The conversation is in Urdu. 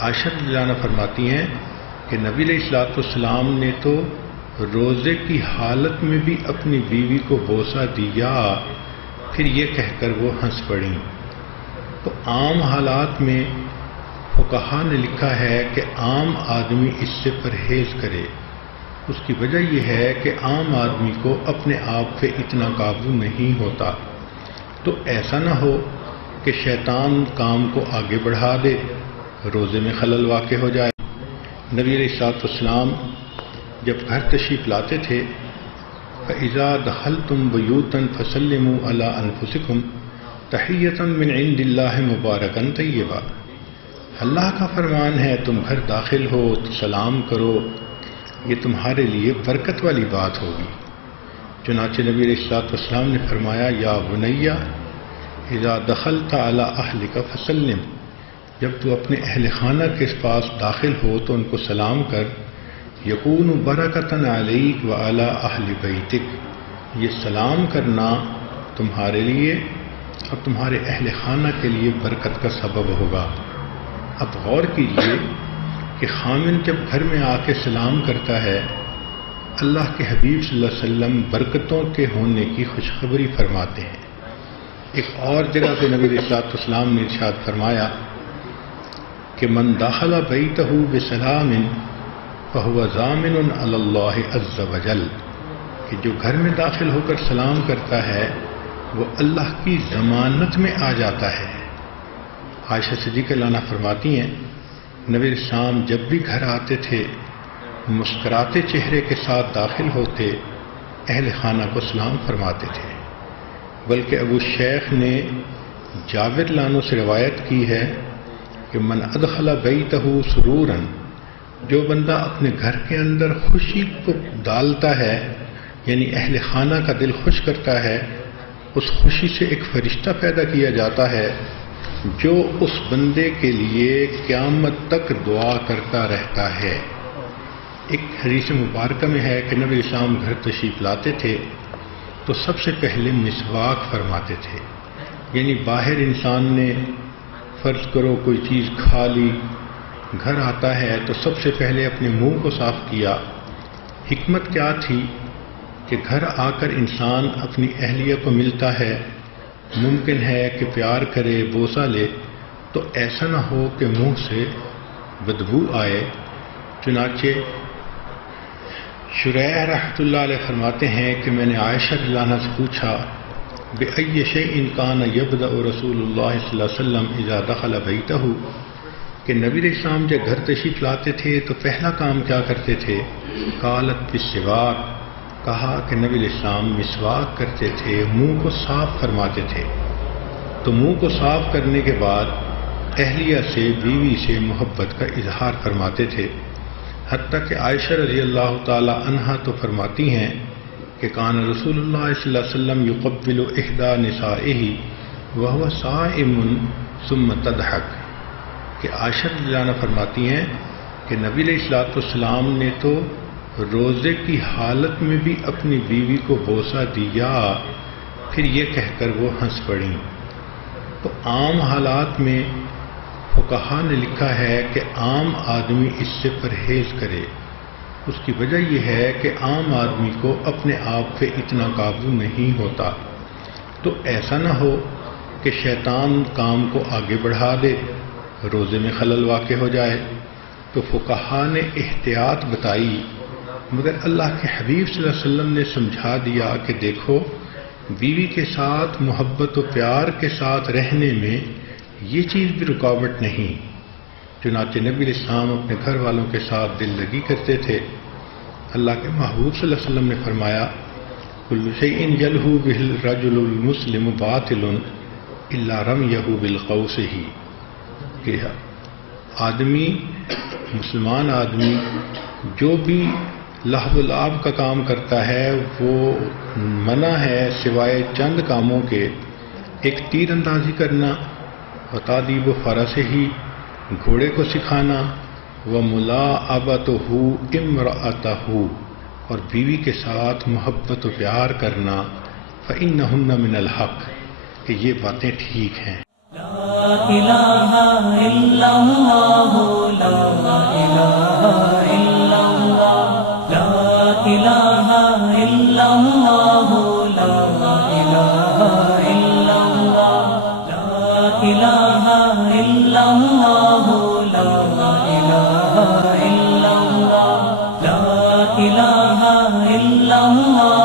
عائشہ رضی اللہ عنہا فرماتی ہیں کہ نبی علیہ الصلوۃ والسلام نے تو روزے کی حالت میں بھی اپنی بیوی کو بوسہ دیا، پھر یہ کہہ کر وہ ہنس پڑیں۔ تو عام حالات میں فقہا نے لکھا ہے کہ عام آدمی اس سے پرہیز کرے۔ اس کی وجہ یہ ہے کہ عام آدمی کو اپنے آپ پہ اتنا قابو نہیں ہوتا، تو ایسا نہ ہو کہ شیطان کام کو آگے بڑھا دے، روزے میں خلل واقع ہو جائے۔ نبی علیہ الصلوۃ والسلام جب گھر تشریف لاتے تھے فَإِذَا دَخَلْتُمْ بُيُوتًا فَسَلِّمُوا عَلَىٰ أَنفُسِكُمْ تَحِيَّةً مِّنْ عِندِ اللَّهِ مُبَارَكًا طَيِّبًا، اللہ کا فرمان ہے تم گھر داخل ہو تو سلام کرو، یہ تمہارے لیے برکت والی بات ہوگی۔ چنانچہ نبی علیہ الصلوۃ والسلام نے فرمایا یا بنیّ اذا دخلت علی اہلک فسلم، جب تو اپنے اہل خانہ کے پاس داخل ہو تو ان کو سلام کر، یکون برکۃ علیک وعلی اہل بیتک، یہ سلام کرنا تمہارے لیے اور تمہارے اہل خانہ کے لیے برکت کا سبب ہوگا۔ اب غور کیجئے کہ خامن جب گھر میں آ کے سلام کرتا ہے، اللہ کے حبیب صلی اللہ علیہ وسلم برکتوں کے ہونے کی خوشخبری فرماتے ہیں۔ ایک اور جگہ پہ نبی علیہ الصلوۃ والسلام نے ارشاد فرمایا کہ من دخل بیتہ بسلام فہو ضامن علی اللہ عز وجل، کہ جو گھر میں داخل ہو کر سلام کرتا ہے وہ اللہ کی ضمانت میں آ جاتا ہے۔ عائشہ صدیقہ رضی اللہ عنہا فرماتی ہیں نبی علیہ السلام جب بھی گھر آتے تھے مسکراتے چہرے کے ساتھ داخل ہوتے، اہل خانہ کو سلام فرماتے تھے۔ بلکہ ابو شیخ نے جابر رضی اللہ عنہ سے روایت کی ہے کہ من ادخل بیتہ سرورا، جو بندہ اپنے گھر کے اندر خوشی کو ڈالتا ہے، یعنی اہل خانہ کا دل خوش کرتا ہے، اس خوشی سے ایک فرشتہ پیدا کیا جاتا ہے جو اس بندے کے لیے قیامت تک دعا کرتا رہتا ہے۔ ایک حدیث مبارکہ میں ہے کہ نبی اسلام گھر تشریف لاتے تھے تو سب سے پہلے مسواک فرماتے تھے، یعنی باہر انسان نے فرض کرو کوئی چیز کھا لی، گھر آتا ہے تو سب سے پہلے اپنے منہ کو صاف کیا۔ حکمت کیا تھی کہ گھر آ کر انسان اپنی اہلیہ کو ملتا ہے، ممکن ہے کہ پیار کرے، بوسہ لے، تو ایسا نہ ہو کہ منہ سے بدبو آئے۔ چنانچہ شریح رحمۃ اللہ علیہ فرماتے ہیں کہ میں نے عائشہ رضی اللہ عنہا سے پوچھا بِأَيِّ شَيْءٍ كَانَ يَبْدَأُ رسول اللہ صلی اللہ علیہ وسلم اذا دخل بیتہ، کہ نبی علیہ السلام جب گھر تشریف لاتے تھے تو پہلا کام کیا کرتے تھے؟ قالت بالسواک، کہا کہ نبی علیہ السلام مسواک کرتے تھے، منہ کو صاف فرماتے تھے۔ تو منہ کو صاف کرنے کے بعد اہلیہ سے، بیوی سے محبت کا اظہار فرماتے تھے، حتیٰ کہ عائشہ رضی اللہ تعالی عنہا تو فرماتی ہیں کہ کان رسول اللہ صلی اللہ علیہ وسلم یقبل احدی نسائہ وہو صائم ثم تضحک، کہ عائشہ رضی اللہ عنہا فرماتی ہیں کہ نبی علیہ الصلوۃ والسلام نے تو روزے کی حالت میں بھی اپنی بیوی کو بوسہ دیا، پھر یہ کہہ کر وہ ہنس پڑیں۔ تو عام حالات میں فقہا نے لکھا ہے کہ عام آدمی اس سے پرہیز کرے۔ اس کی وجہ یہ ہے کہ عام آدمی کو اپنے آپ پہ اتنا قابو نہیں ہوتا، تو ایسا نہ ہو کہ شیطان کام کو آگے بڑھا دے، روزے میں خلل واقع ہو جائے۔ تو فقہا نے احتیاط بتائی، مگر اللہ کے حبیب صلی اللہ علیہ وسلم نے سمجھا دیا کہ دیکھو بیوی کے ساتھ محبت و پیار کے ساتھ رہنے میں یہ چیز بھی رکاوٹ نہیں۔ چنانچہ نبی علیہ السلام اپنے گھر والوں کے ساتھ دل لگی کرتے تھے۔ اللہ کے محبوب صلی اللہ علیہ وسلم نے فرمایا کل شیء یلہو بہ الرجل المسلم باطل الا رمیہ بالقوس، کہ آدمی، مسلمان آدمی جو بھی لہو و لعب کا کام کرتا ہے وہ منع ہے سوائے چند کاموں کے، ایک تیر اندازی کرنا، وتادیب فرسہ، گھوڑے کو سکھانا، وملاعبتہ امرأتہ، اور بیوی کے ساتھ محبت و پیار کرنا، فإنہن من الحق، کہ یہ باتیں ٹھیک ہیں۔ لا الہ الا اللہ إلا الله لا إله إلا الله لا إله إلا الله لا إله إلا الله لا إله إلا الله